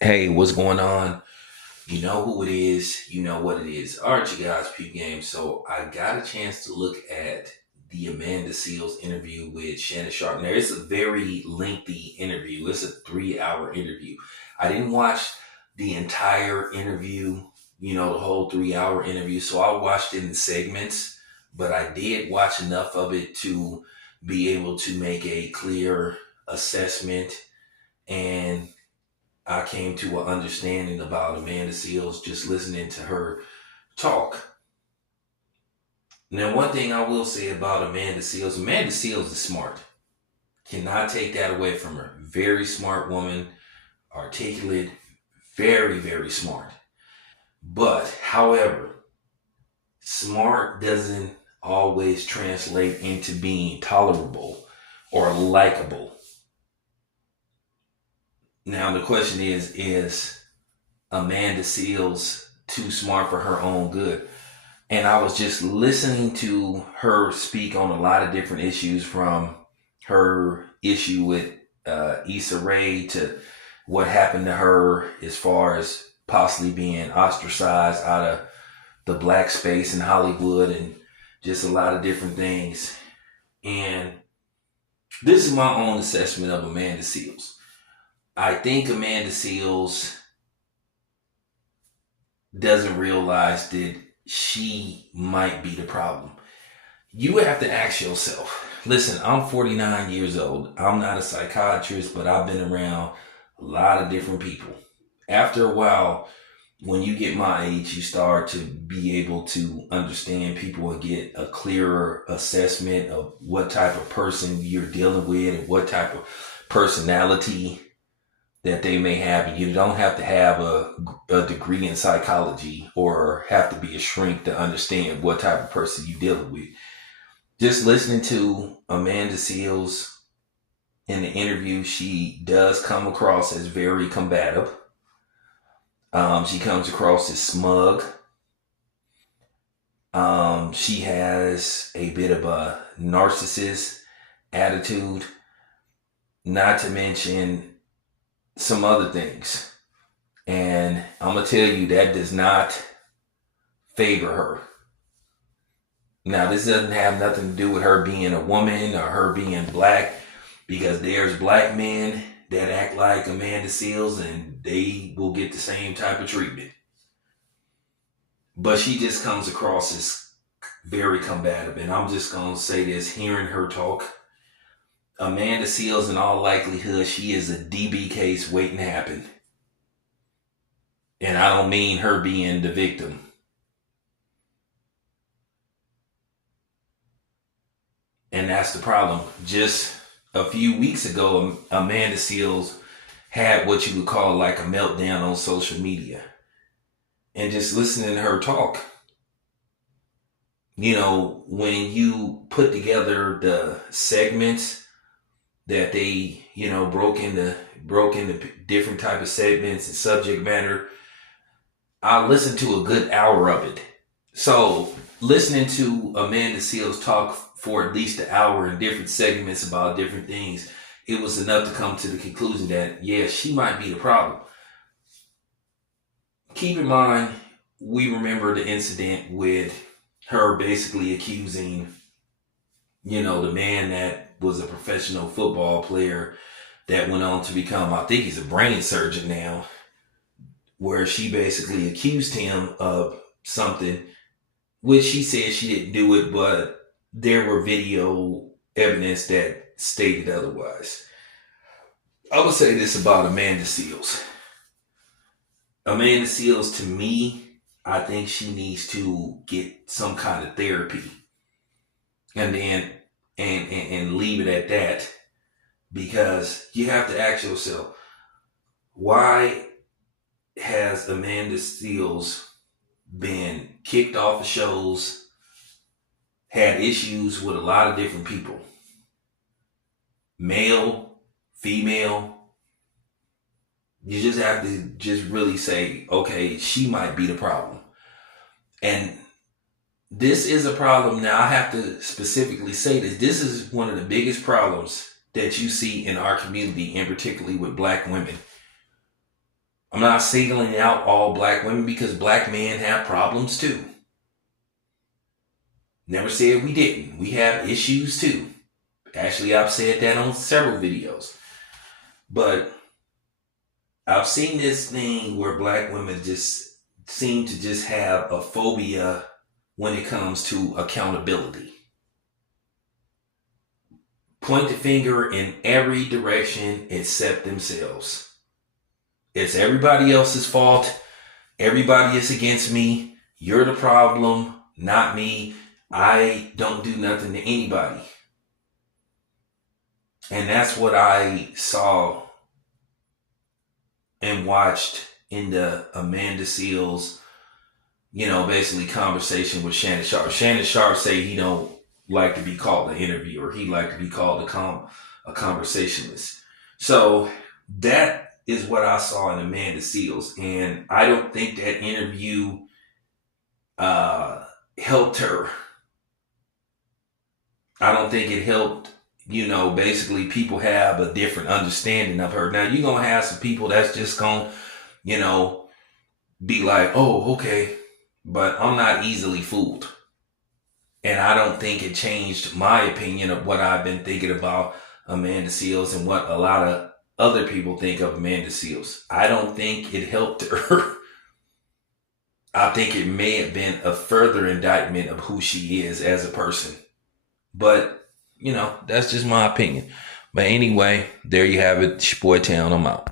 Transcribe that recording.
Hey, what's going on? You know who it is. You know what it is. All right, you guys, peep game. So I got a chance to look at the Amanda Seals interview with Shannon Sharp. Now, it's a very lengthy interview. It's a 3 hour interview. I didn't watch the entire interview, the whole 3 hour interview. So I watched it in segments, but I did watch enough of it to be able to make a clear assessment, and I came to an understanding about Amanda Seals just listening to her talk. Now, one thing I will say about Amanda Seals is smart. Cannot take that away from her. Very smart woman, articulate, very, very smart. But, however, smart doesn't always translate into being tolerable or likable. Now, the question is Amanda Seals too smart for her own good? And I was just listening to her speak on a lot of different issues, from her issue with Issa Rae to what happened to her as far as possibly being ostracized out of the black space in Hollywood, and just a lot of different things. And this is my own assessment of Amanda Seals. I think Amanda Seals doesn't realize that she might be the problem. You have to ask yourself, listen, I'm 49 years old. I'm not a psychiatrist, but I've been around a lot of different people. After a while, when you get my age, you start to be able to understand people and get a clearer assessment of what type of person you're dealing with and what type of personality that they may have. And you don't have to have a degree in psychology or have to be a shrink to understand what type of person you're dealing with. Just listening to Amanda Seals in the interview, she does come across as very combative. She comes across as smug. She has a bit of a narcissist attitude, not to mention some other things. And I'm going to tell you that does not favor her. Now, this doesn't have nothing to do with her being a woman or her being black, because there's black men that act like Amanda Seals and they will get the same type of treatment. But she just comes across as very combative. And I'm just going to say this, hearing her talk, Amanda Seals, in all likelihood, she is a DB case waiting to happen. And I don't mean her being the victim. And that's the problem. Just a few weeks ago, Amanda Seals had what you would call like a meltdown on social media. And just listening to her talk, when you put together the segments that they, broke into different type of segments and subject matter, I listened to a good hour of it. So listening to Amanda Seals talk for at least an hour in different segments about different things, it was enough to come to the conclusion that, yeah, she might be the problem. Keep in mind, we remember the incident with her basically accusing, the man that was a professional football player that went on to become, I think he's a brain surgeon now, where she basically accused him of something, which she said she didn't do it, but there were video evidence that stated otherwise. I would say this about Amanda Seals. Amanda Seals, to me, I think she needs to get some kind of therapy, and then and leave it at that, because you have to ask yourself, why has Amanda Seals been kicked off of shows, had issues with a lot of different people, male, female? You just have to just really say, okay, she might be the problem. And this is a problem. Now, I have to specifically say this. This is one of the biggest problems that you see in our community, and particularly with black women. I'm not singling out all black women because black men have problems too. Never said we didn't. We have issues too. Actually, I've said that on several videos. But I've seen this thing where black women just seem to just have a phobia when it comes to accountability. Point the finger in every direction except themselves. It's everybody else's fault. Everybody is against me. You're the problem, not me. I don't do nothing to anybody. And that's what I saw and watched in the Amanda Seales, basically conversation with Shannon Sharp. Shannon Sharp say he don't like to be called an interviewer. He like to be called a conversationalist. So that is what I saw in Amanda Seales. And I don't think that interview helped her. I don't think it helped, basically people have a different understanding of her. Now, you're going to have some people that's just going to, be like, oh, okay. But I'm not easily fooled. And I don't think it changed my opinion of what I've been thinking about Amanda Seales and what a lot of other people think of Amanda Seales. I don't think it helped her. I think it may have been a further indictment of who she is as a person. But, that's just my opinion. But anyway, there you have it. It's your boy Town. I'm out.